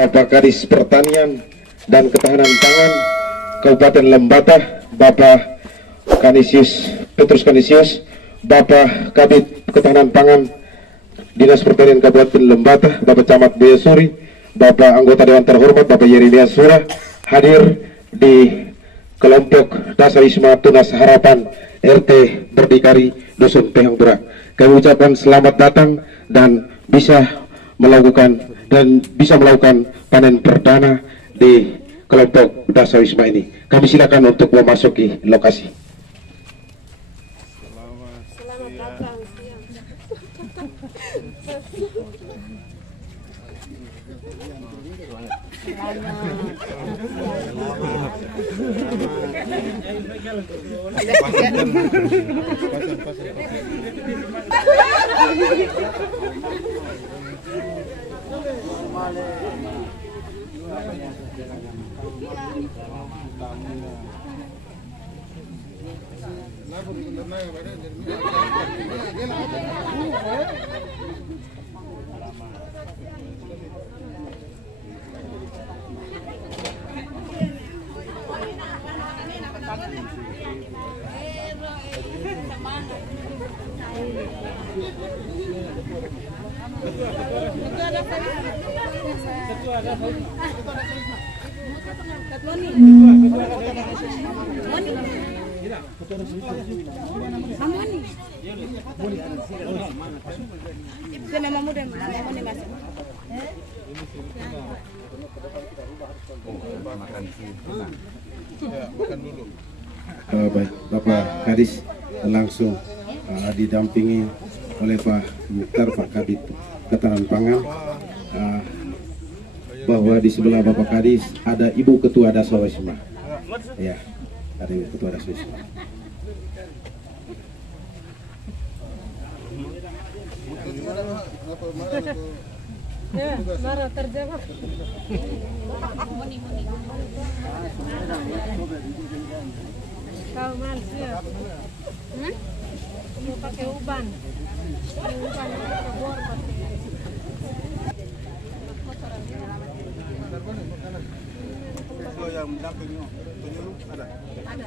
Bapak Kadis Pertanian dan Ketahanan Pangan Kabupaten Lembata, Bapak Petrus Kanisius, Bapak Kabid Ketahanan Pangan Dinas Pertanian Kabupaten Lembata, Bapak Camat Buya Suri, Bapak Anggota Dewan Terhormat Bapak Yeremia Surah hadir di kelompok Dasawisma Tunas Harapan RT Berdikari Dusun Pehangbura. Kami ucapkan selamat datang dan bisa melakukan panen perdana di kelompok Dasawisma ini. Kami silakan untuk memasuki lokasi. Selamat datang. Baik, Bapak Kadis langsung didampingi oleh Pak Mukhtar, Pak Kabid Ketahanan Pangan, bahwa di sebelah Bapak Kadis ada Ibu Ketua Dasawisma. Ya, ada Ibu Ketua Dasawisma. Ya, marah terjebak. Kau mal siap? Mau pakai uban? Uban kebor pakai. Yang mendampingi penyuluh ada. Ada.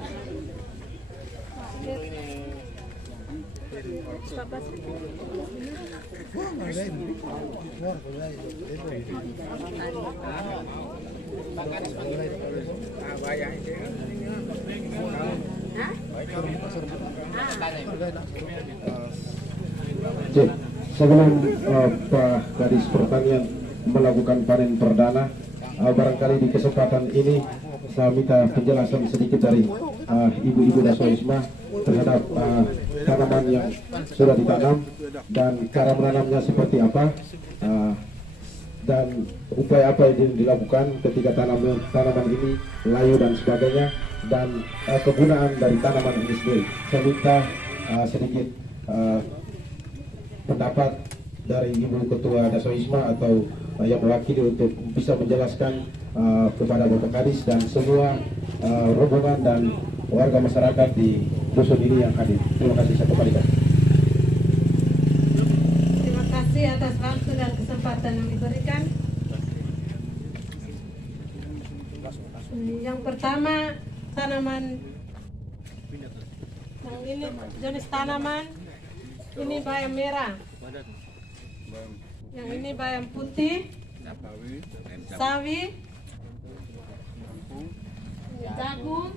Sebelum Pak Kadis Pertanian melakukan panen perdana, barangkali di kesempatan ini saya minta penjelasan sedikit dari ibu-ibu Dasawisma terhadap tanaman yang sudah ditanam dan cara menanamnya seperti apa, dan upaya apa yang dilakukan ketika tanaman ini layu dan sebagainya, dan kegunaan dari tanaman ini sendiri. Saya minta sedikit pendapat dari Ibu Ketua Dasawisma atau yang mewakili untuk bisa menjelaskan kepada Bapak Kadis dan semua rombongan dan warga masyarakat di dusun ini yang hadir. Terima kasih, saya kembalikan. Terima kasih atas waktu dan kesempatan yang diberikan. Yang pertama, tanaman yang ini jenis tanaman ini bayam merah, yang ini bayam putih, sawi, jagung,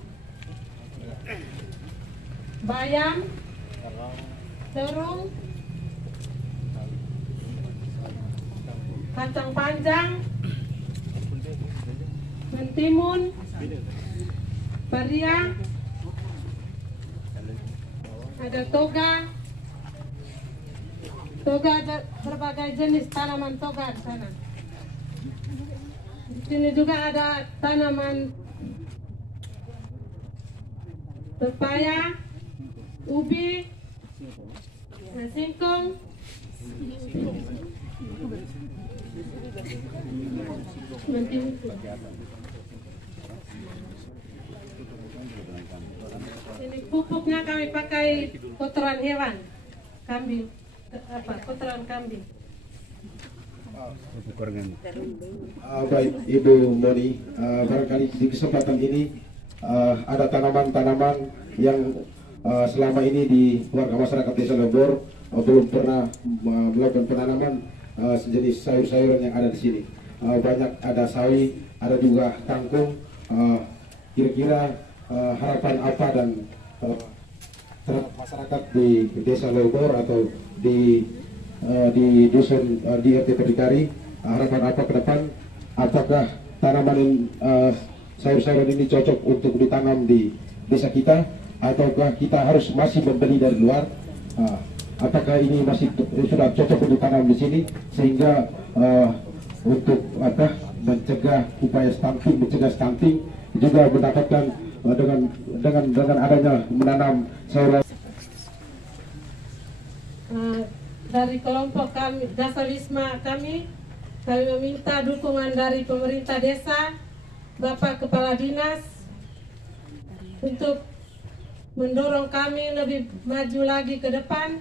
bayam, terung, kacang panjang, mentimun, paria, ada toga, ada berbagai jenis tanaman toga di sana. Di sini juga ada tanaman pepaya, ubi, singkong, ini pupuknya kami pakai kotoran hewan, kambing, kotoran kambing. Baik Ibu Moni, barangkali di kesempatan ini ada tanaman-tanaman yang selama ini di warga masyarakat Desa Lebor belum pernah melakukan penanaman sejenis sayur-sayuran yang ada di sini. Banyak ada sawi, ada juga kangkung. Kira-kira harapan apa dan terhadap masyarakat di Desa Lebor atau di dusun di RT Berdikari, harapan apa ke depan? Apakah tanaman sayur-sayuran ini cocok untuk ditanam di desa kita, ataukah kita harus masih membeli dari luar? Apakah ini masih sudah cocok untuk tanam di sini sehingga untuk mencegah upaya stunting, mencegah stunting, juga mendapatkan dengan adanya menanam sayur. Dari kelompok kami, Dasar Wisma kami meminta dukungan dari pemerintah desa, Bapak Kepala Dinas, untuk mendorong kami lebih maju lagi ke depan.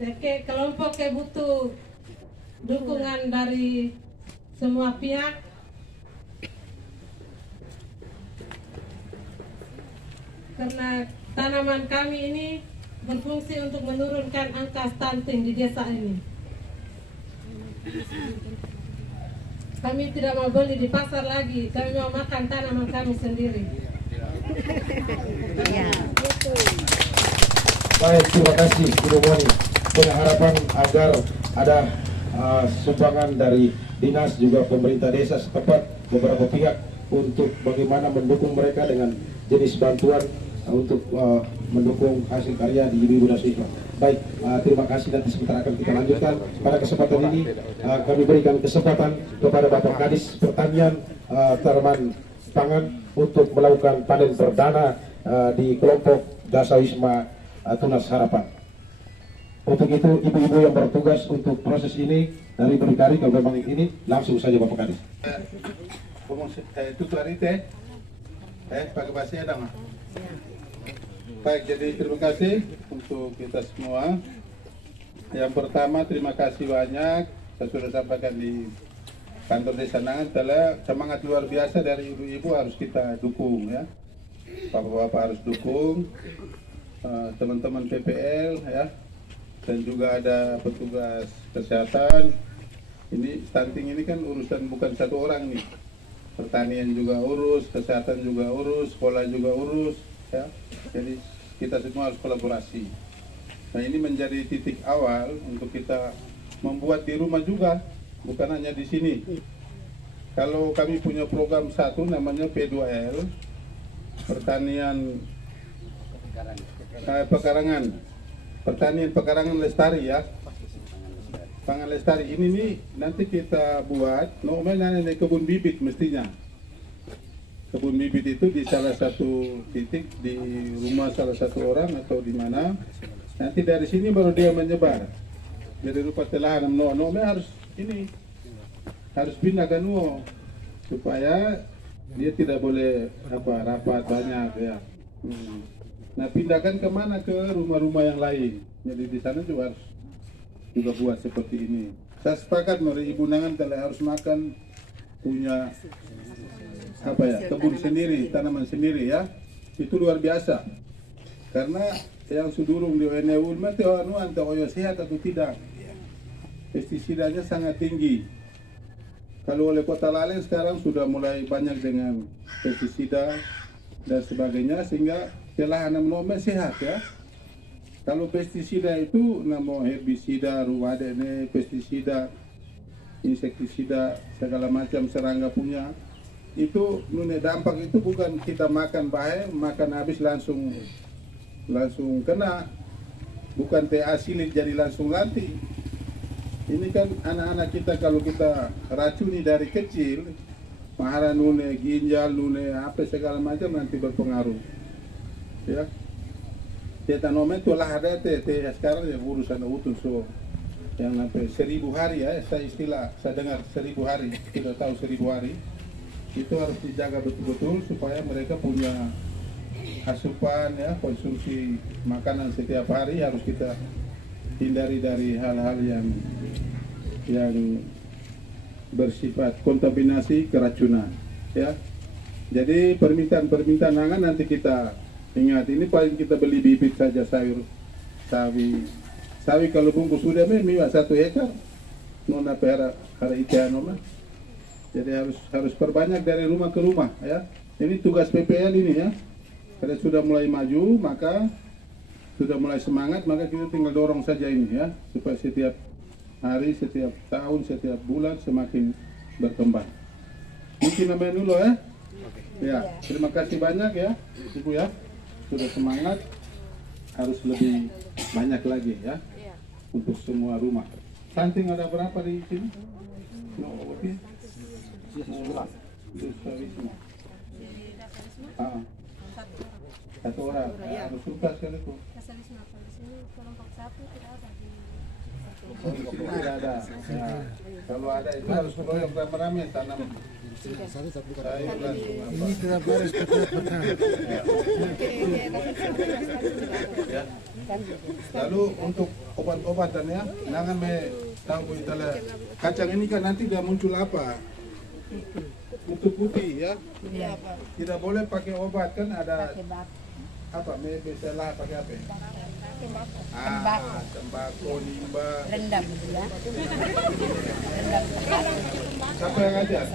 Oke, kelompok butuh dukungan dari semua pihak. Karena tanaman kami ini berfungsi untuk menurunkan angka stunting di desa ini. Kami tidak mau beli di pasar lagi, kami mau makan tanaman kami sendiri. Baik, terima kasih Ibu Moni. Dengan harapan agar ada sumbangan dari dinas juga pemerintah desa setempat, beberapa pihak untuk bagaimana mendukung mereka dengan jenis bantuan untuk mendukung hasil karya di Ibu Dasar. Baik, terima kasih, dan sebentar akan kita lanjutkan. Pada kesempatan ini kami berikan kesempatan kepada Bapak Kadis Pertanian Tanaman Pangan untuk melakukan panen perdana di kelompok Dasar Wisma Tunas Harapan. Untuk itu ibu-ibu yang bertugas untuk proses ini dari Berdikari, kalau memang ini langsung saja Bapak Kadis. Pakai bahasa Adang. Baik, jadi terima kasih untuk kita semua. Yang pertama, terima kasih banyak. Saya sudah sampaikan di kantor Desa Nangan, telah semangat luar biasa dari ibu-ibu harus kita dukung ya. Bapak-bapak harus dukung, teman-teman PPL ya, dan juga ada petugas kesehatan. Ini stunting ini kan urusan bukan satu orang nih. Pertanian juga urus, kesehatan juga urus, sekolah juga urus ya. Jadi kita semua harus kolaborasi. Nah, ini menjadi titik awal untuk kita membuat di rumah juga, bukan hanya di sini. Kalau kami punya program satu namanya P2L, pertanian pekarangan, pertanian pekarangan lestari ya, pangan lestari. Ini nih nanti kita buat namanya kebun bibit mestinya. Kebun bibit itu di salah satu titik di rumah salah satu orang atau di mana. Nanti dari sini baru dia menyebar. Dari rupa telahan harus ini harus pindah ke supaya dia tidak boleh rapat banyak ya. Nah, pindahkan kemana, ke rumah-rumah yang lain. Jadi di sana juga harus juga buat seperti ini. Saya sepakat dari Ibu Nangan telah harus makan punya kebun sendiri, tanaman sendiri ya. Itu luar biasa. Karena yang sudurung di UNEU mati antara sehat atau tidak. Pestisidanya sangat tinggi. Kalau oleh Kota Laleng sekarang sudah mulai banyak dengan pestisida dan sebagainya, sehingga telah nome sehat ya. Kalau pestisida itu namo herbisida, ruwadene, pestisida, insektisida, segala macam serangga punya. Itu dampak itu bukan kita makan baik, makan habis langsung kena, bukan TA silit jadi langsung latih. Ini kan anak-anak kita kalau kita racuni dari kecil, mahara nune, ginjal, nune, apa segala macam nanti berpengaruh. Ya, kita nomen itu lah ada sekarang ya urusan utun so yang sampai 1000 hari ya, saya dengar 1000 hari, tidak tahu 1000 hari. itu harus dijaga betul-betul supaya mereka punya asupan ya, konsumsi makanan setiap hari harus kita hindari dari hal-hal yang bersifat kontaminasi keracunan ya. Jadi permintaan nangan nanti kita ingat, ini paling kita beli bibit saja sayur sawi kalau bungkus sudah memang 1 hektar nona pera hari ikan nona. Jadi harus perbanyak dari rumah ke rumah ya. Ini tugas PPL ini ya. Kalau sudah mulai maju, maka sudah mulai semangat, maka kita tinggal dorong saja ini ya, supaya setiap hari, setiap tahun, setiap bulan semakin berkembang. Mungkin namanya dulu ya. Ya, terima kasih banyak ya, Ibu ya. Sudah semangat, harus lebih banyak lagi ya, untuk semua rumah. Stunting ada berapa di sini? No, oke. 1 orang. Harus tuntas kan itu. Tidak ada. Ya. Kalau ada itu harus proyek rame-rame tanam. Ini tidak beres ya. Lalu untuk obat-obatan ya, jangan tahu Italia. Kacang ini kan nanti dia muncul apa? Putih ya. Tidak boleh pakai obat kan ada apa? Salah pakai apa? Tembakau, nimba. Rendam ya. Siapa yang ajar?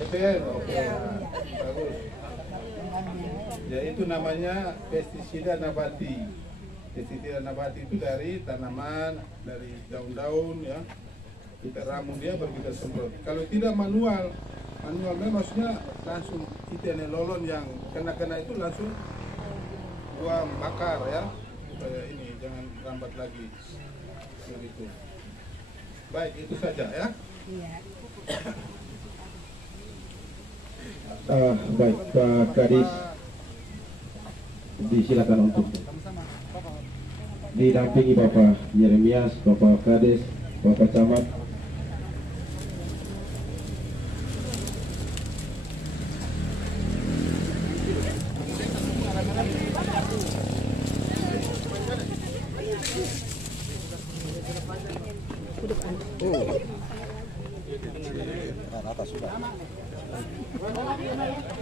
BPN, oke. Bagus. Ya itu namanya pestisida nabati. Pestisida nabati itu dari tanaman, dari daun-daun ya. Kita ramu dia baru kita semprot. Kalau tidak manual maksudnya langsung kita lolon yang kena itu langsung buang bakar ya. Supaya ini jangan rambat lagi. Begitu. Baik, itu saja ya. Iya. Baik, Pak Kadis, disilakan untuk didampingi Bapak Yeremias, Bapak Kades, Bapak Camat.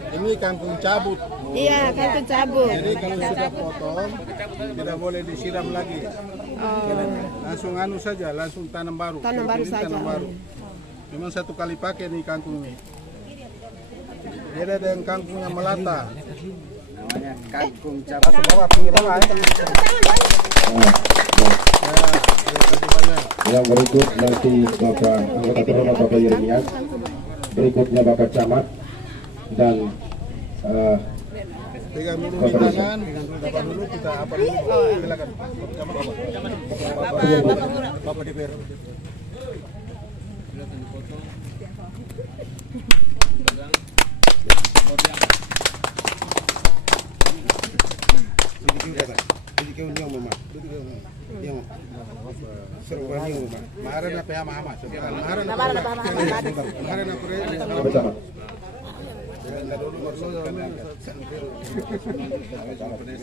Ini kangkung cabut. Iya, kangkung cabut. Jadi kalau sudah potong tidak boleh disiram lagi. Langsung saja, langsung tanam baru. Tanam baru saja. Tanam baru. Memang 1 kali pakai nih kangkung ini. Beda dengan kangkung yang melata. Namanya kangkung cabut. Yang berikut nanti Bapak anggota terhormat Bapak Yeremias, berikutnya Bapak Camat dan pegang dulu di tangan, dapat dulu kita apa dulu? Silakan. Bapak DPR.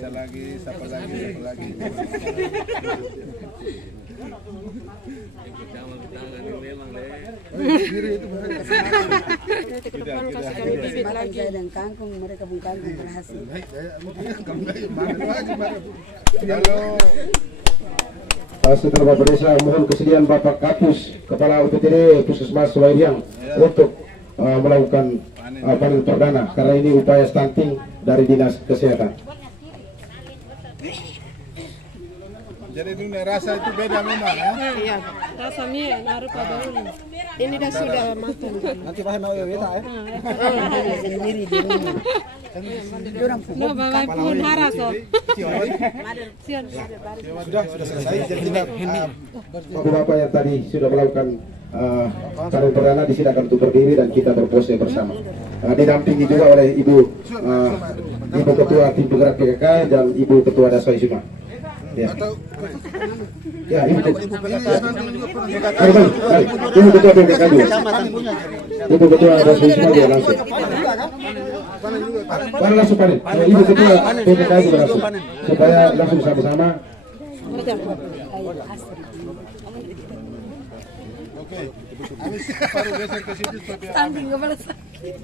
Lagi, siapa lagi. Dan kangkung mereka pun kangkung berhasil. Setelah Bapak Desa mohon kesediaan Bapak Kapus, Kepala UPTD Puskesmas Suwairiang untuk melakukan panen perdana karena ini upaya stunting dari Dinas Kesehatan. Jadi dunia rasa itu beda memang ya. Iya, rasa mie naruh pada dulu. Ini dah sudah matang. Nanti bahan mau ya kita ya. Sendiri di rumah. No, bawa pun haras so. Sudah selesai. Jadi tinggal Bapak yang tadi sudah melakukan panen perdana disilakan untuk berdiri dan kita berpose bersama. Didampingi juga oleh Ibu Ketua Tim Penggerak PKK dan Ibu Ketua Daswa Isuma. Ya. Ya, Ibu Ketua PPK dulu. Ibu Ketua dan Wisma dia langsung. Mana langsung panen? Ibu Ketua PPK juga langsung. Supaya langsung sama-sama. Oke. Habis baru geser ke situ supaya Standing kepala sakit.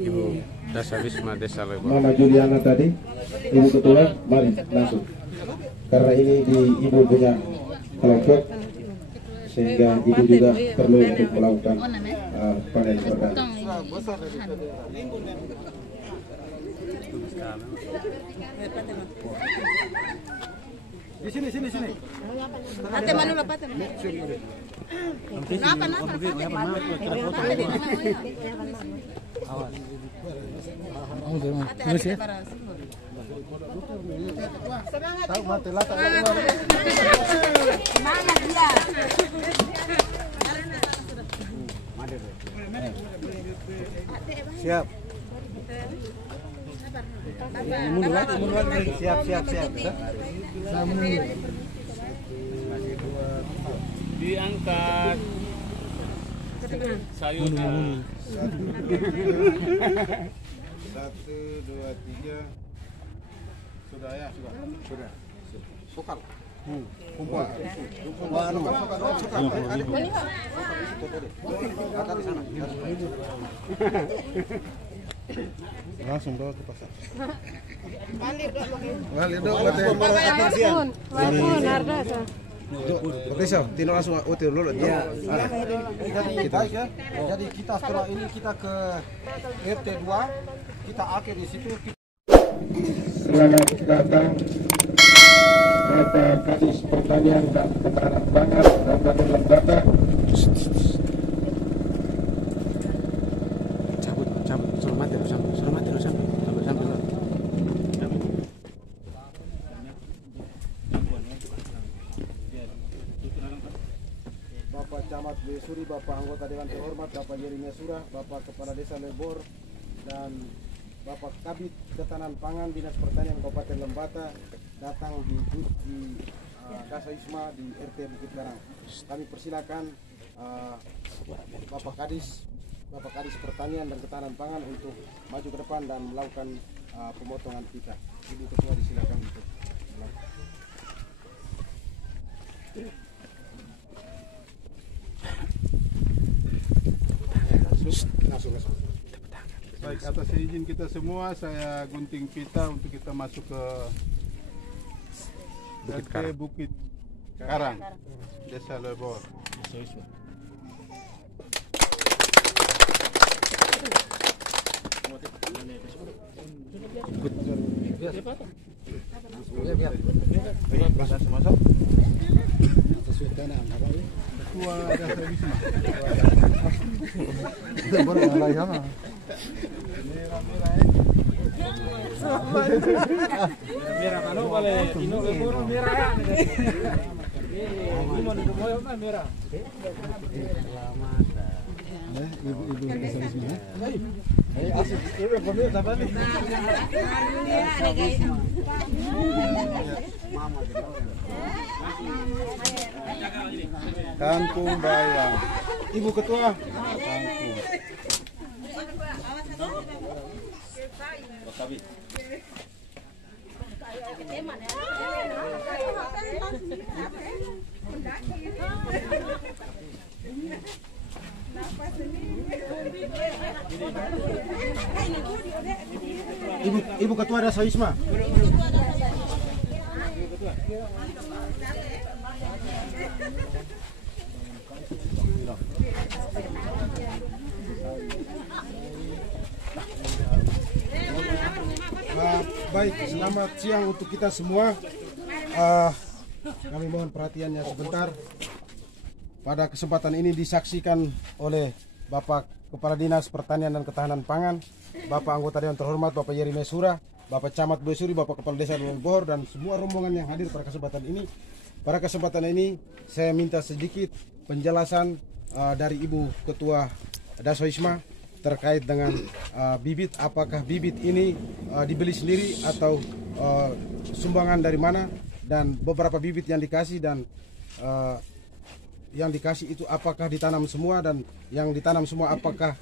Ibu Dasawisma Desa Lebor. Mama Juliana tadi, Ibu Ketua, mari langsung. Karena ini di Ibu punya kelompok, sehingga Ibu juga perlu untuk melakukan panen pertama. Di sini. Ate mana lah pate. Napa? Terus ya. Semangat dia. Siap. Mundur lagi. Siap. Diangkat. Sayuran. 1, 2, 3. Sudah ya, sudah. Sokal. Kumpul. Langsung bawa ke pasar. Balik dong. Tino langsung utir dulu. Jadi kita setelah ini kita ke RT 2, kita akhir di situ. Selamat datang Bapak Kadis Pertanian dan Ketahanan Pangan dan Badan Lembaga. Cabut, suruh mati lu sampai. Bapak Camat Besuri, Bapak Anggota Dewan Terhormat, Bapak Yeremia Surah, Bapak Kepala Desa Lebor, dan Bapak Kabid Ketahanan Pangan Dinas Pertanian Kabupaten Lembata datang di Dasawisma di RT Bukit Karang. Kami persilakan Bapak Kadis Pertanian dan Ketahanan Pangan untuk maju ke depan dan melakukan pemotongan pita. Ibu Ketua disilakan untuk melakukan. Baik, atas izin kita semua, saya gunting pita untuk kita masuk ke RT Bukit Karang, Desa Lebor. Ketua Dasawisma. Merah kan boleh Tino Lebor merah ya. Cuma di moyo kan merah. Ibu Dasawisma. Asik. Ibu pemirsa apa nih? Kampung Bayang. Ibu Ketua. Ibu Ketua Dasawisma. Baik, selamat siang untuk kita semua. Kami mohon perhatiannya sebentar. Pada kesempatan ini disaksikan oleh Bapak Kepala Dinas Pertanian dan Ketahanan Pangan, Bapak Anggota Dewan Terhormat Bapak Yeremia Surah, Bapak Camat Besuri, Bapak Kepala Desa Lebor, dan semua rombongan yang hadir pada kesempatan ini. Pada kesempatan ini saya minta sedikit penjelasan dari Ibu Ketua Dasawisma terkait dengan bibit, apakah bibit ini dibeli sendiri atau sumbangan dari mana, dan beberapa bibit yang dikasih dan yang dikasih itu apakah ditanam semua, dan yang ditanam semua apakah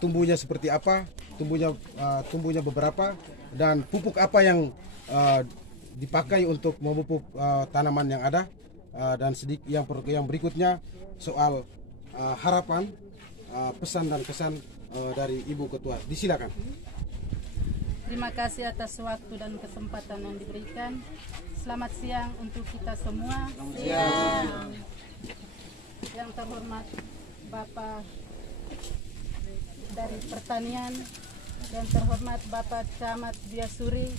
tumbuhnya seperti apa, tumbuhnya beberapa, dan pupuk apa yang dipakai untuk memupuk tanaman yang ada, dan sedikit yang berikutnya soal harapan, pesan dan kesan dari Ibu Ketua. Disilakan. Terima kasih atas waktu dan kesempatan yang diberikan. Selamat siang untuk kita semua. Siang. Yang terhormat Bapak dari Pertanian, yang terhormat Bapak Camat Biasuri,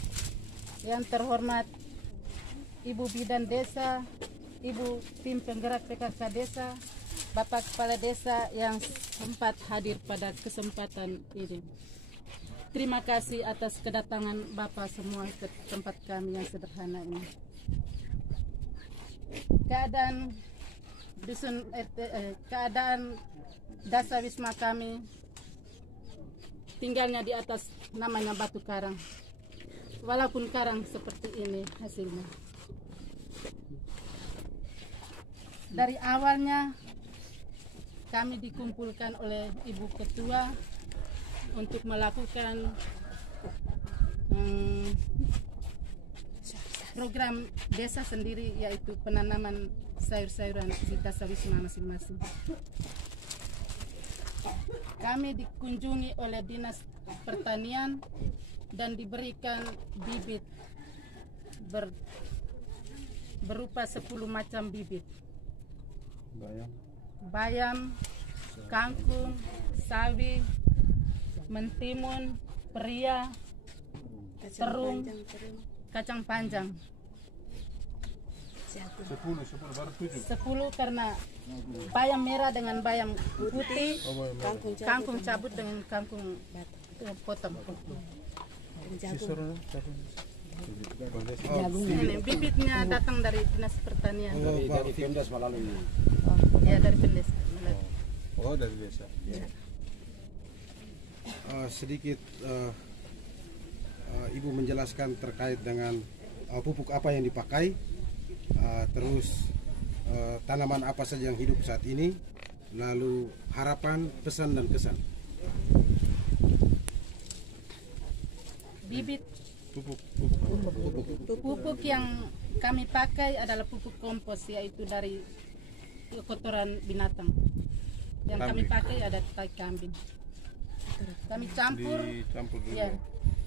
yang terhormat Ibu Bidan Desa, Ibu Tim Penggerak PKK Desa, Bapak Kepala Desa yang sempat hadir pada kesempatan ini. Terima kasih atas kedatangan Bapak semua ke tempat kami yang sederhana ini. Keadaan Dasa Wisma kami tinggalnya di atas namanya batu karang. Walaupun karang seperti ini hasilnya. Dari awalnya kami dikumpulkan oleh Ibu Ketua untuk melakukan program desa sendiri, yaitu penanaman sayur-sayuran di Dasa Wisma masing-masing. Kami dikunjungi oleh Dinas Pertanian dan diberikan bibit berupa 10 macam bibit. Bayam, kangkung, sawi, mentimun, peria, terung, kacang panjang. 10 karena bayam merah dengan bayam putih, kangkung cabut dengan kangkung potong. Ini bibitnya datang dari Dinas Pertanian. Dari Pemdas melalui. Ya, dari Pemdas. Oh, dari desa. Ya. Sedikit Ibu menjelaskan terkait dengan pupuk apa yang dipakai, terus tanaman apa saja yang hidup saat ini, lalu harapan, pesan dan kesan. Bibit pupuk yang kami pakai adalah pupuk kompos, yaitu dari kotoran binatang. Yang kami pakai ada tai kambing. Kami campur, ya,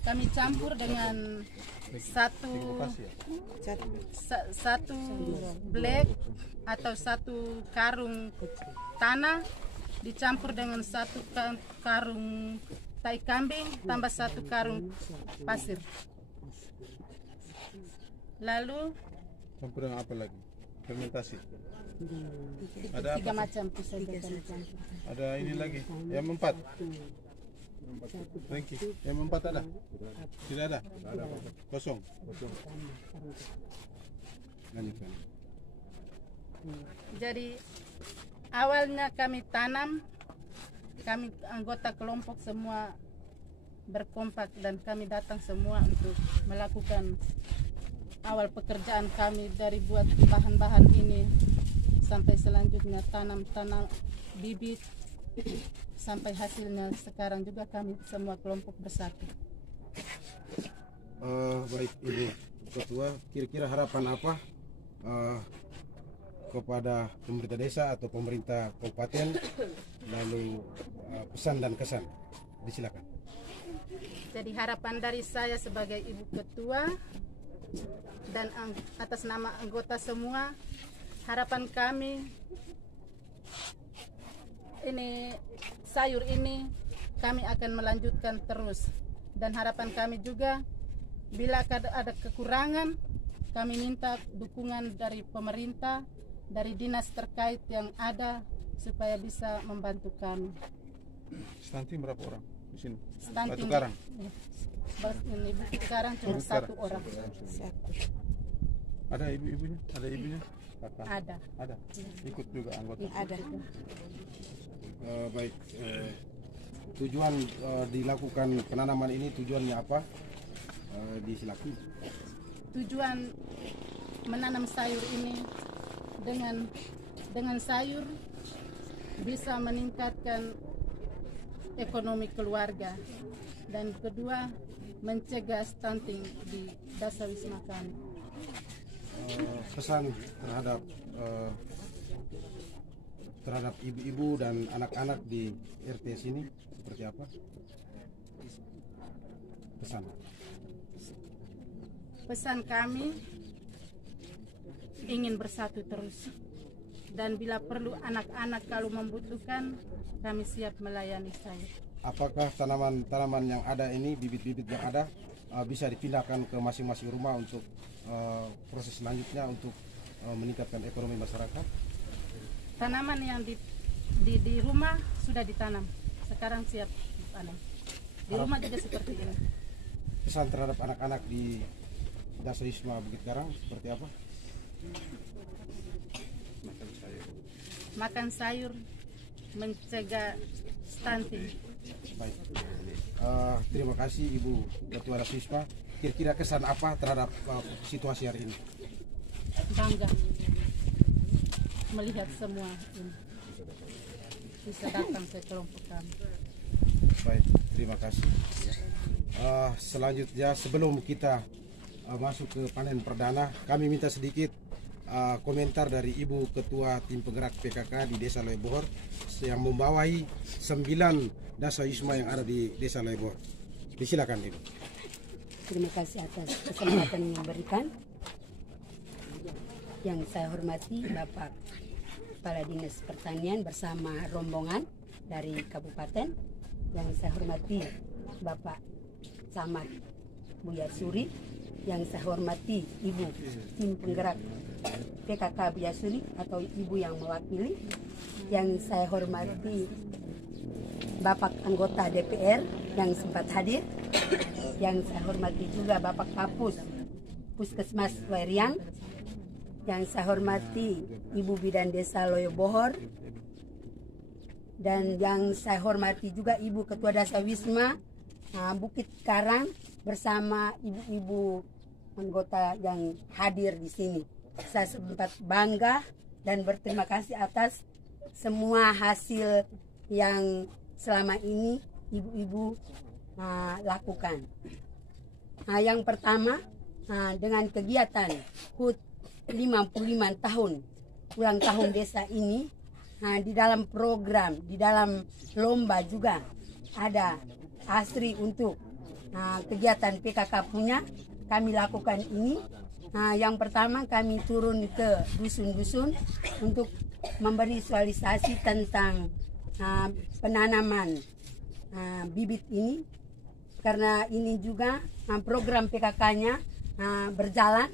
kami campur dengan satu black atau satu karung tanah dicampur dengan satu karung tai kambing tambah satu karung pasir. Lalu campur dengan apa lagi? Fermentasi. Ada 3 macam pisau kami campur. Ada ini lagi, yang 4. Frankie, yang 4 ada? Tidak ada? Kosong. Lanjutkan. Jadi awalnya kami tanam, kami anggota kelompok semua berkompak dan kami datang semua untuk melakukan awal pekerjaan kami, dari buat bahan-bahan ini sampai selanjutnya tanam bibit sampai hasilnya sekarang juga kami semua kelompok bersatu. Baik Ibu Ketua, kira-kira harapan apa kepada pemerintah desa atau pemerintah kabupaten, lalu pesan dan kesan, disilakan. Jadi harapan dari saya sebagai Ibu Ketua dan atas nama anggota semua, harapan kami ini sayur ini kami akan melanjutkan terus, dan harapan kami juga bila ada kekurangan kami minta dukungan dari pemerintah, dari dinas terkait yang ada supaya bisa membantu kami. Stunting berapa orang di sini? Stunting Batu Karang. Ini Bukit Karang cuma Bukit Karang. 1 orang. Ada ibu-ibunya? Ada ibunya? Kakak? Ada. Ada. Ikut juga anggota. Ada. Baik, tujuan dilakukan penanaman ini tujuannya apa? Disilakan. Tujuan menanam sayur ini dengan sayur bisa meningkatkan ekonomi keluarga, dan kedua mencegah stunting di dasar wisma kami. Pesan terhadap ibu-ibu dan anak-anak di RT sini seperti apa? Pesan kami ingin bersatu terus, dan bila perlu anak-anak kalau membutuhkan, kami siap melayani saya. Apakah tanaman-tanaman yang ada ini, bibit-bibit yang ada bisa dipindahkan ke masing-masing rumah untuk proses selanjutnya untuk meningkatkan ekonomi masyarakat? Tanaman yang di rumah sudah ditanam, sekarang siap dipanen. Di rumah juga seperti ini. Pesan terhadap anak-anak di Dasar Wisma Bukit Karang seperti apa? Makan sayur mencegah stunting. Baik. Terima kasih Ibu Ketua Dasar Wisma. Kira-kira kesan apa terhadap situasi hari ini? Bangga melihat semua ini bisa datang ke kelompok kami. Baik, terima kasih. Selanjutnya sebelum kita masuk ke panen perdana, kami minta sedikit komentar dari Ibu Ketua Tim Penggerak PKK di Desa Loebohor yang membawahi 9 Dasar Wisma yang ada di Desa Loebohor. Disilakan Ibu. Terima kasih atas kesempatan yang diberikan. Yang saya hormati Bapak Kepala Dinas Pertanian bersama rombongan dari Kabupaten. Yang saya hormati Bapak Camat Buya Suri. Yang saya hormati Ibu Tim Penggerak PKK Buya Suri atau Ibu yang mewakili. Yang saya hormati Bapak anggota DPR yang sempat hadir. Yang saya hormati juga Bapak Kapus Puskesmas Loeriang. Yang saya hormati Ibu Bidan Desa Loebohor. Dan yang saya hormati juga Ibu Ketua Dasar Wisma Bukit Karang bersama ibu-ibu anggota yang hadir di sini. Saya sempat bangga dan berterima kasih atas semua hasil yang selama ini ibu-ibu lakukan. Yang pertama dengan kegiatan HUT 55 tahun ulang tahun desa ini, di dalam program, di dalam lomba juga ada ASRI untuk kegiatan PKK punya kami lakukan ini. Yang pertama kami turun ke dusun-dusun untuk memberi visualisasi tentang penanaman bibit ini, karena ini juga program PKK-nya berjalan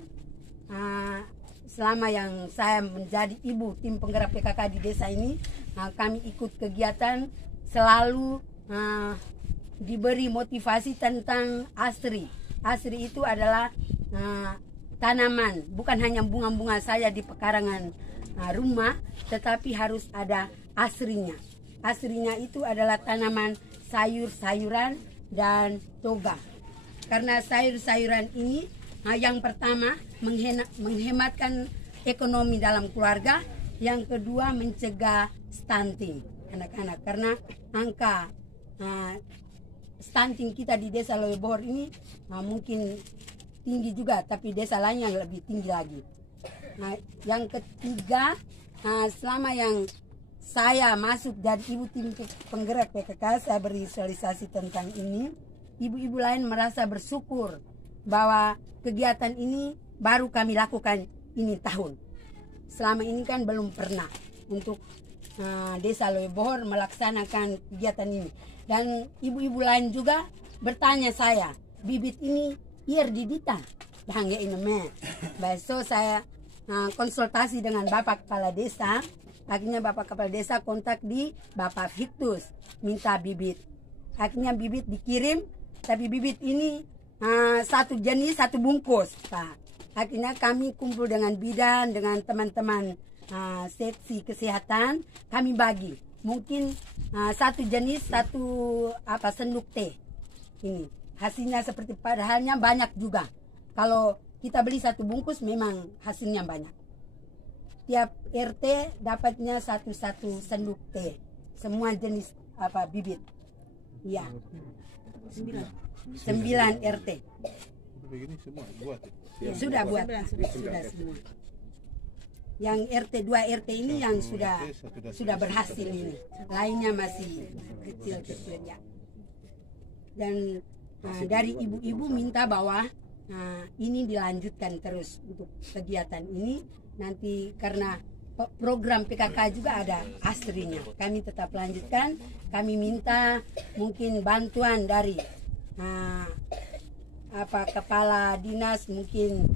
selama yang saya menjadi ibu tim penggerak PKK di desa ini. Kami ikut kegiatan selalu diberi motivasi tentang ASRI. ASRI itu adalah tanaman, bukan hanya bunga-bunga saja di pekarangan rumah, tetapi harus ada asrinya. Asrinya itu adalah tanaman sayur-sayuran dan toga. Karena sayur-sayuran ini yang pertama menghematkan ekonomi dalam keluarga, yang kedua mencegah stunting anak-anak, karena angka stunting kita di Desa Loebohor ini mungkin tinggi juga, tapi desa lain yang lebih tinggi lagi. Yang ketiga, selama yang saya masuk jadi ibu tim penggerak PKK, saya bervisualisasi tentang ini. Ibu-ibu lain merasa bersyukur bahwa kegiatan ini baru kami lakukan ini tahun. Selama ini kan belum pernah untuk Desa Loebohor melaksanakan kegiatan ini. Dan ibu-ibu lain juga bertanya saya, bibit ini ir di dita, bahangga ini me. Besok saya konsultasi dengan Bapak Kepala Desa. Akhirnya Bapak Kepala Desa kontak di Bapak Hiktus, minta bibit. Akhirnya bibit dikirim, tapi bibit ini satu jenis, satu bungkus, Pak. Akhirnya kami kumpul dengan bidan, dengan teman-teman seksi kesehatan, kami bagi mungkin satu jenis satu senduk teh ini hasilnya seperti padahalnya banyak juga. Kalau kita beli satu bungkus memang hasilnya banyak. Tiap RT dapatnya satu senduk teh, semua jenis bibit. Iya. 9 RT. Begini semua buat. Sudah buat, sudah semua. Yang RT 2 RT ini yang sudah berhasil ini. Lainnya masih kecil-kecil ya. Dan dari ibu-ibu minta bahwa ini dilanjutkan terus untuk kegiatan ini. Nanti karena program PKK juga ada asrinya, kami tetap lanjutkan. Kami minta mungkin bantuan dari kepala dinas, mungkin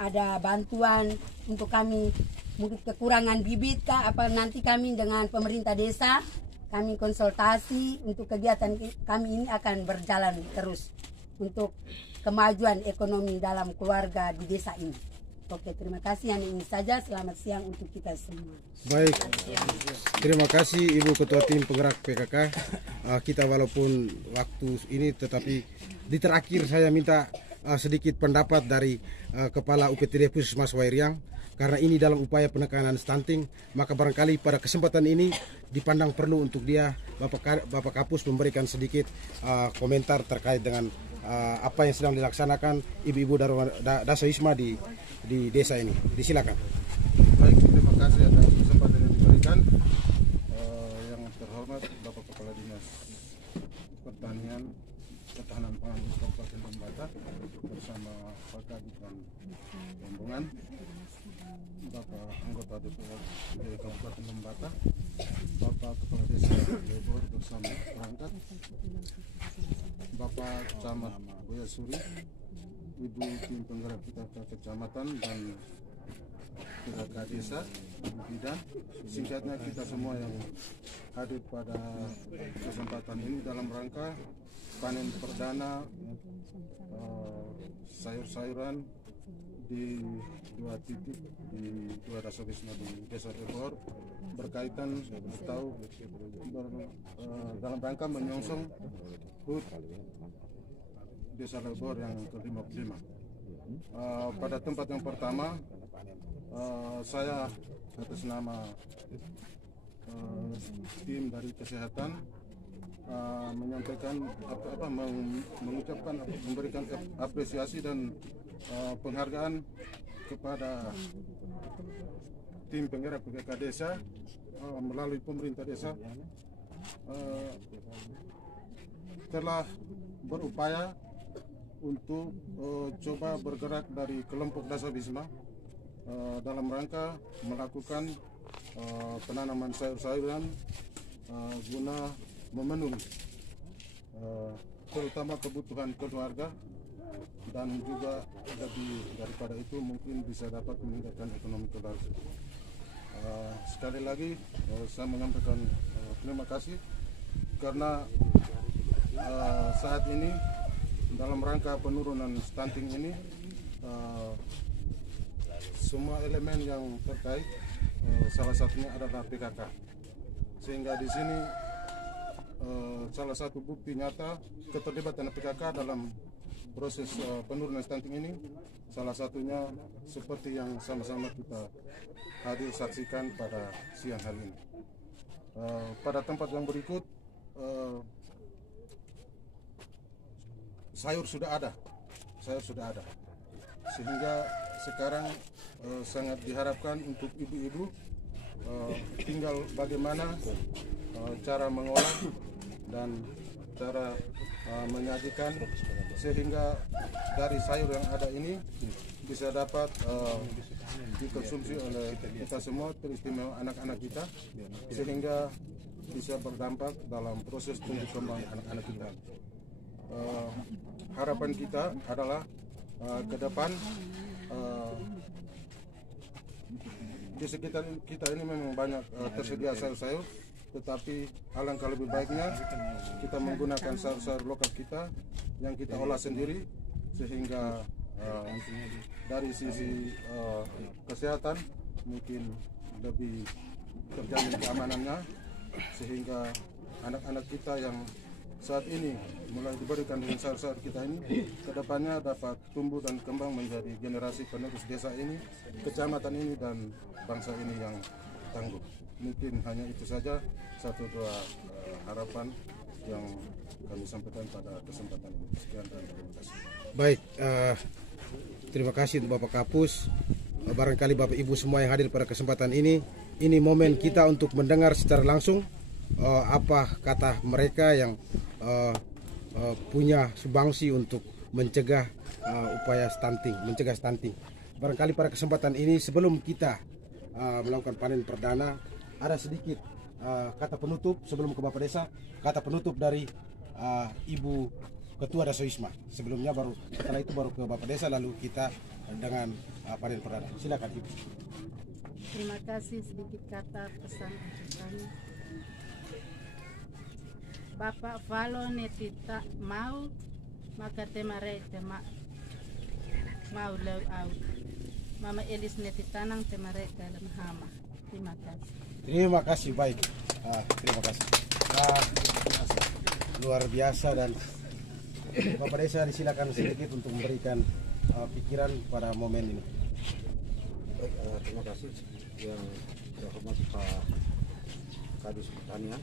ada bantuan untuk kami, mungkin kekurangan bibit nanti kami dengan pemerintah desa kami konsultasi untuk kegiatan kami ini akan berjalan terus untuk kemajuan ekonomi dalam keluarga di desa ini. Oke, terima kasih. Yang ini saja. Selamat siang untuk kita semua. Baik, terima kasih Ibu Ketua Tim Penggerak PKK. Kita walaupun waktu ini, tetapi di terakhir saya minta sedikit pendapat dari Kepala UPTD Puskesmas Wairiang. Karena ini dalam upaya penekanan stunting, maka barangkali pada kesempatan ini dipandang perlu untuk dia Bapak Kapus memberikan sedikit komentar terkait dengan apa yang sedang dilaksanakan ibu-ibu Dasawisma di desa ini. Disilakan. Baik, terima kasih atas kesempatan yang diberikan. Yang terhormat Bapak Kepala Dinas Pertanian Ketahanan Pangan Kabupaten Lembata bersama Pak Kadip dan rombongan, Bapak anggota DPR dari Kabupaten Lembata, Bapak Kepala Desa Lebor bersama perangkat, Bapak Camat Boya Suri, Ibu Tim Penggerak PKK Kecamatan dan PKK Desa, Ibu Bidan, singkatnya kita semua yang hadir pada kesempatan ini dalam rangka panen perdana sayur-sayuran di 2 titik di 2 Dasawisma di Desa Lebor berkaitan atau dalam rangka menyongsong HUT Desa Lebor yang ke-55. Pada tempat yang pertama, saya atas nama tim dari kesehatan menyampaikan mengucapkan memberikan apresiasi dan penghargaan kepada tim penggerak PKK desa melalui pemerintah desa telah berupaya untuk coba bergerak dari kelompok Dasawisma dalam rangka melakukan penanaman sayur-sayuran guna memenuhi terutama kebutuhan keluarga, dan juga lebih daripada itu mungkin bisa dapat meningkatkan ekonomi keluarga. Sekali lagi saya menyampaikan terima kasih karena saat ini dalam rangka penurunan stunting ini semua elemen yang terkait salah satunya adalah PKK, sehingga di sini salah satu bukti nyata keterlibatan PKK dalam proses penurunan stunting ini, salah satunya seperti yang sama-sama kita hadir saksikan pada siang hari ini. Pada tempat yang berikut, sayur sudah ada, sehingga sekarang sangat diharapkan untuk ibu-ibu tinggal bagaimana cara mengolah dan cara menyajikan sehingga dari sayur yang ada ini bisa dapat dikonsumsi oleh kita semua, teristimewa anak-anak kita, sehingga bisa berdampak dalam proses tumbuh kembang anak-anak kita. Harapan kita adalah ke depan di sekitar kita ini memang banyak tersedia sayur-sayur, tetapi alangkah lebih baiknya kita menggunakan sayur-sayur lokal kita yang kita olah sendiri, sehingga dari sisi kesehatan mungkin lebih terjamin keamanannya, sehingga anak-anak kita yang saat ini mulai diberikan dengan saat kita ini, kedepannya dapat tumbuh dan kembang menjadi generasi penerus desa ini, kecamatan ini, dan bangsa ini yang tangguh. Mungkin hanya itu saja, satu dua harapan yang kami sampaikan pada kesempatan ini. Sekian dan terima kasih. Baik, terima kasih untuk Bapak Kapus. Barangkali Bapak Ibu semua yang hadir pada kesempatan ini momen kita untuk mendengar secara langsung apa kata mereka yang punya sumbangsi untuk mencegah upaya stunting, mencegah stunting. Barangkali pada kesempatan ini sebelum kita melakukan panen perdana, ada sedikit kata penutup sebelum ke Bapak Desa, kata penutup dari Ibu Ketua Dasawisma. Sebelumnya setelah itu baru ke Bapak Desa, lalu kita dengan panen perdana. Silakan Ibu. Terima kasih, sedikit kata pesan untuk kami. Bapak Valo netita mau maka temare tema mau lau au. Mama Elis netitanang temare dalam hama. Terima kasih. Terima kasih, baik. Terima kasih. Luar biasa, dan Bapak Desa disilakan sedikit untuk memberikan pikiran pada momen ini. Baik, terima kasih yang saya hormati Pak Kadis Pertanian,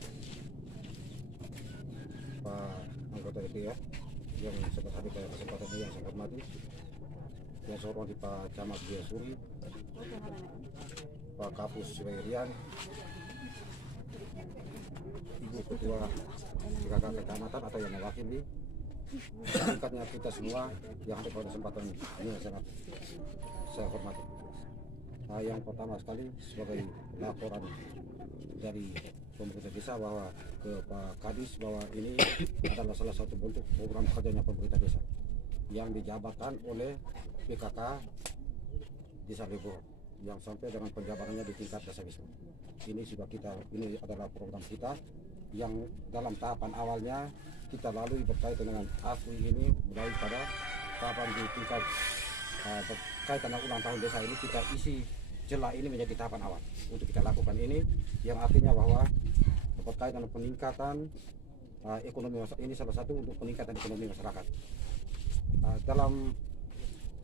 Pak anggota DPR yang sempat hadir pada kesempatan ini yang saya hormati, yang saya hormati Pak Camat Buya Suri, Pak Kapus Siwairian, Ibu Ketua PKK Kecamatan atau yang mewakili, tingkatnya kita semua yang hadir pada kesempatan ini yang sangat saya hormati. Yang pertama sekali sebagai laporan dari pemerintah desa bahwa ke Pak Kadis bahwa ini adalah salah satu bentuk program kerjanya pemerintah desa yang dijabarkan oleh PKK Desa Lebor yang sampai dengan penjabarannya di tingkat Dasawisma. Ini adalah program kita yang dalam tahapan awalnya kita lalui berkaitan dengan asli ini, mulai pada tahapan di tingkat berkaitan dengan ulang tahun desa ini, kita isi celah ini menjadi tahapan awal untuk kita lakukan ini, yang artinya bahwa berkaitan dengan peningkatan ekonomi masyarakat, ini salah satu untuk peningkatan ekonomi masyarakat. Dalam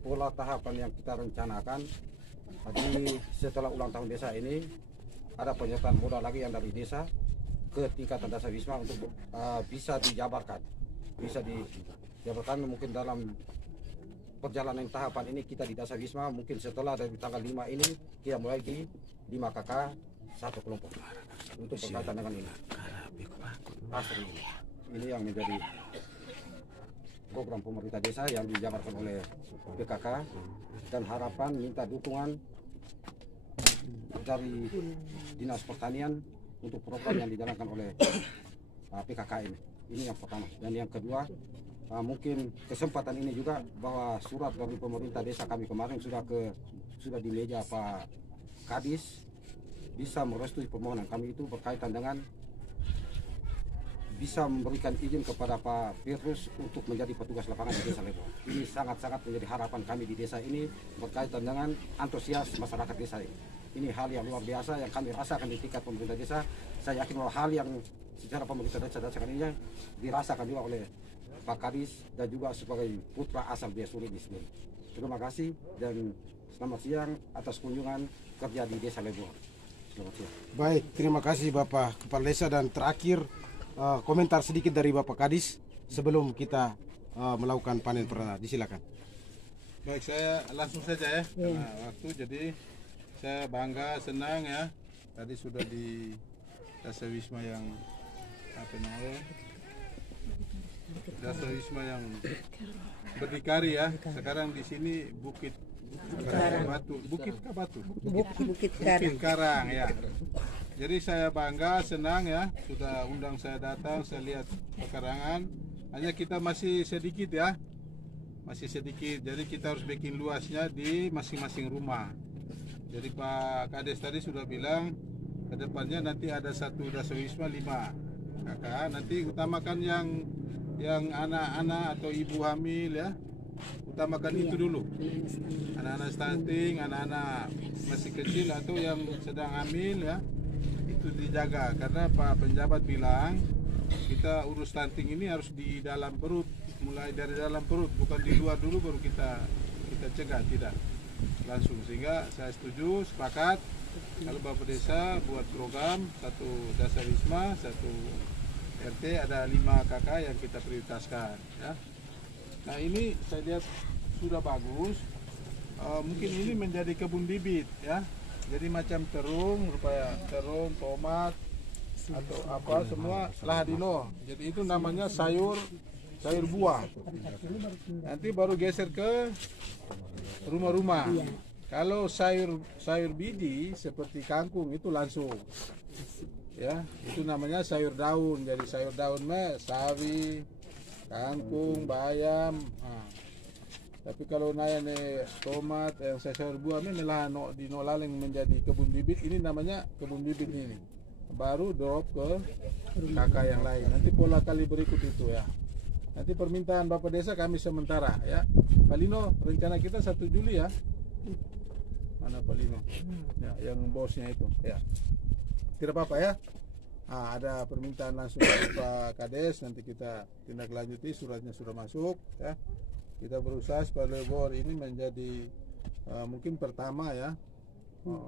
pola tahapan yang kita rencanakan, setelah ulang tahun desa ini ada penyertaan modal lagi yang dari desa ke tingkatan Dasawisma untuk bisa dijabarkan mungkin dalam perjalanan tahapan ini kita di Dasawisma mungkin setelah dari tanggal 5 ini kita mulai di 5 KK satu kelompok untuk berkaitan dengan ini. Asli ini yang menjadi program pemerintah desa yang dijabarkan oleh PKK, dan harapan minta dukungan dari Dinas Pertanian untuk program yang dijalankan oleh PKK ini. Ini yang pertama. Dan yang kedua, mungkin kesempatan ini juga bahwa surat dari pemerintah desa kami kemarin sudah di meja Pak Kadis, bisa merestui permohonan kami itu berkaitan dengan bisa memberikan izin kepada Pak Petrus untuk menjadi petugas lapangan di Desa Lebor. Ini sangat-sangat menjadi harapan kami di desa ini berkaitan dengan antusias masyarakat desa ini. Ini hal yang luar biasa yang kami rasakan di tingkat pemerintah desa. Saya yakin bahwa hal yang secara pemerintah desa ini dirasakan juga oleh Pak Kadis dan juga sebagai putra asal Buya Suri di sini. Terima kasih dan selamat siang atas kunjungan kerja di Desa Lebor. Selamat siang. Baik, terima kasih Bapak Kepala Desa, dan terakhir komentar sedikit dari Bapak Kadis sebelum kita melakukan panen perdana. Disilakan. Baik, saya langsung saja ya, karena waktu. Jadi saya bangga, senang ya. Tadi sudah di Dasawisma yang Dasawisma yang berdikari ya. Sekarang di sini Bukit Karang ya. Jadi saya bangga, senang ya, sudah undang saya datang, saya lihat pekarangan. Hanya kita masih sedikit ya, masih sedikit. Jadi kita harus bikin luasnya di masing-masing rumah. Jadi Pak Kades tadi sudah bilang ke depannya nanti ada satu Dasawisma 5 kakak. Nanti utamakan yang anak-anak atau ibu hamil ya. Utamakan itu dulu. Anak-anak stunting, anak-anak masih kecil atau yang sedang hamil ya. itu dijaga karena Pak penjabat bilang kita urus stunting ini harus di dalam perut, mulai dari dalam perut, bukan di luar dulu baru kita cegah, tidak langsung. Sehingga saya setuju, sepakat kalau Bapak Desa buat program, satu dasar wisma, satu RT ada 5 KK yang kita prioritaskan ya. Nah ini saya lihat sudah bagus. Mungkin ini menjadi kebun bibit ya. Jadi macam terung, rupanya terung, tomat atau apa semua lahadino. Jadi itu namanya sayur buah. Nanti baru geser ke rumah-rumah. Kalau sayur biji seperti kangkung itu langsung. Ya, itu namanya sayur daun. Jadi sayur daun sawi, kangkung, bayam. Tapi kalau naya nih tomat yang sayur buah ini malah di nolaleng menjadi kebun bibit, ini namanya kebun bibit ini. Baru drop ke kakak yang lain. Nanti pola kali berikut itu ya. Nanti permintaan Bapak Desa kami sementara ya. Pak Lino, rencana kita 1 Juli ya. Mana Pak Lino? Ya, yang bosnya itu ya. Tidak apa-apa ya. Ada permintaan langsung dari Pak Kades, nanti kita tindak lanjuti, suratnya sudah masuk ya. Kita berusaha supaya Lebor ini menjadi mungkin pertama ya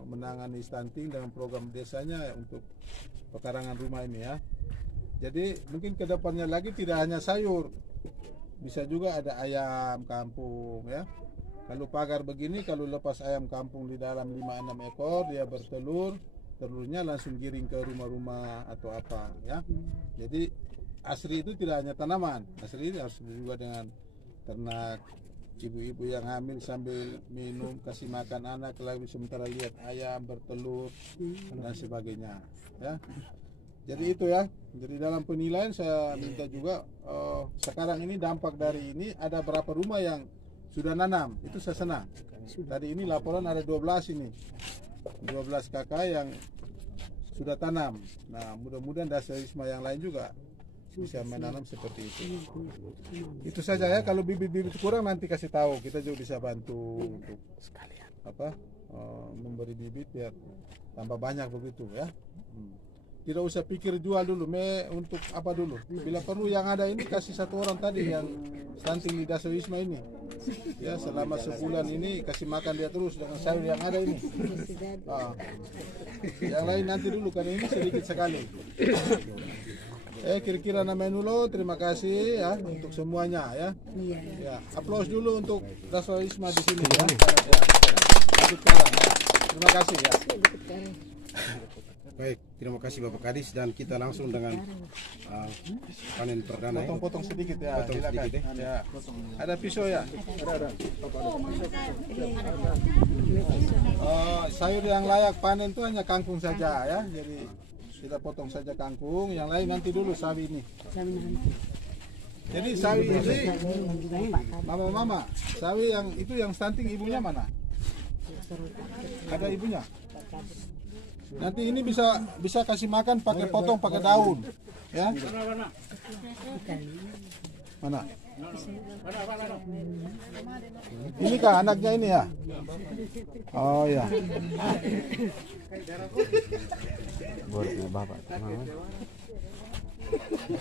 menangani stunting dengan program desanya untuk pekarangan rumah ini ya. Jadi mungkin kedepannya lagi tidak hanya sayur, bisa juga ada ayam kampung ya. Kalau pagar begini, kalau lepas ayam kampung di dalam 5-6 ekor, dia bertelur, telurnya langsung giring ke rumah-rumah atau apa ya. Jadi asri itu tidak hanya tanaman, asri harus juga dengan ternak, ibu-ibu yang hamil sambil minum, kasih makan anak, lagi sementara lihat ayam bertelur dan sebagainya ya. Jadi itu ya. Jadi dalam penilaian saya minta juga sekarang ini dampak dari ini ada berapa rumah yang sudah nanam, itu saya senang. Tadi ini laporan ada 12 ini, 12 kakak yang sudah tanam. Nah mudah-mudahan dasar wisma yang lain juga bisa menanam seperti itu. Itu saja ya. Kalau bibit-bibit kurang nanti kasih tahu, kita juga bisa bantu untuk memberi bibit biar tambah banyak begitu ya. Tidak usah pikir jual dulu, untuk apa dulu. Bila perlu yang ada ini kasih 1 orang tadi yang stunting di dasar wisma ini. Ya selama sebulan ini kasih makan dia terus dengan sayur yang ada ini. Yang lain nanti dulu karena ini sedikit sekali. Kira-kira namanya dulu, terima kasih ya untuk semuanya ya. Ya, aplaus dulu untuk dasar wisma di sini ya. Terima kasih ya. Baik, terima kasih Bapak Kadis dan kita langsung dengan panen perdana. Potong-potong sedikit ya. Potong sedikit ya. Ada pisau ya? Ada. Sayur yang layak panen itu hanya kangkung saja ya. Jadi kita potong saja kangkung, yang lain nanti dulu sawi ini. Jadi sawi ini, mama, sawi yang itu yang stunting ibunya mana? Ada ibunya. Nanti ini bisa kasih makan pakai potong pakai daun, ya. Mana? Ini kah anaknya ini ya? Oh ya.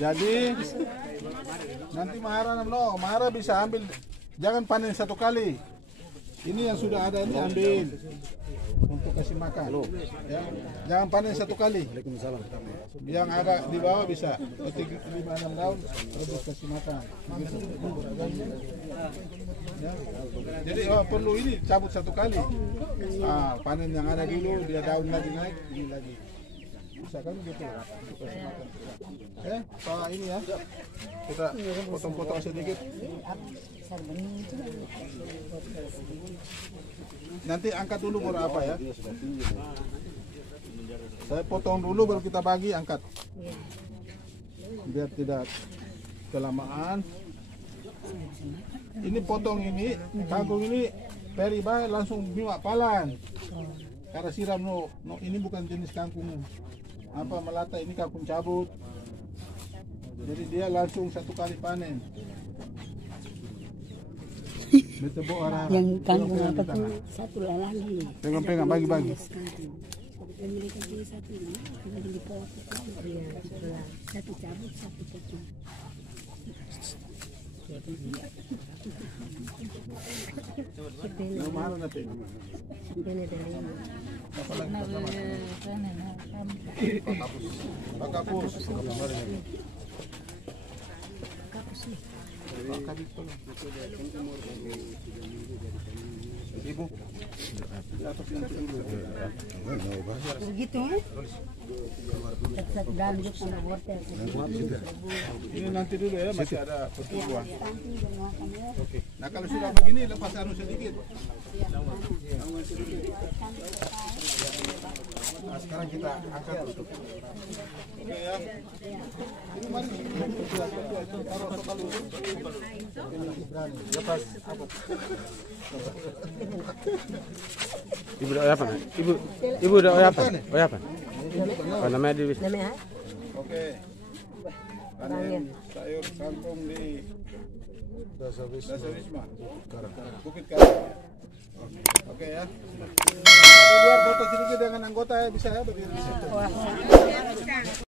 Jadi nanti Mahara bisa ambil, jangan panen 1 kali. Ini yang sudah ada ini ambil untuk kasih makan. Ya, jangan panen 1 kali. Yang agak di bawah bisa petik 5-6 daun terus kasih makan. Ya. Jadi perlu ini cabut 1 kali. Panen yang ada dulu, dia daun lagi naik, ini lagi. Bisa kan gitu. Pak ini ya. Kita potong-potong sedikit. Nanti angkat dulu baru apa ya? Saya potong dulu baru kita bagi, angkat. Biar tidak kelamaan. Ini potong ini, kangkung ini peri bae langsung bimak palan. Karena siram ini bukan jenis kangkung apa melata, ini kangkung cabut. Jadi dia langsung 1 kali panen. Yang kangkung apa tuh 1 lagi. Pegang-pegang, bagi-bagi. Mereka beli satu ini, kita beli potong. Iya, satu cabut, satu potong. Ibu. Begitu. Satu ganduk sama wortel. Ini nanti dulu ya, masih ada pertumbuhan. Oke. Nah kalau sudah begini lepas anu sedikit. Nah, sekarang kita angkat untuk Oke ya. Ini mari. Taruh sekali. lepas apa? Ibu udah apa? Ibu udah apa? Apa? Apa namanya di? Oke. Panen sayur kangkung di Dasar Wisma. Bukit Karang. Oke ya. Di luar foto sedikit dengan anggota ya bisa ya berdiri di situ.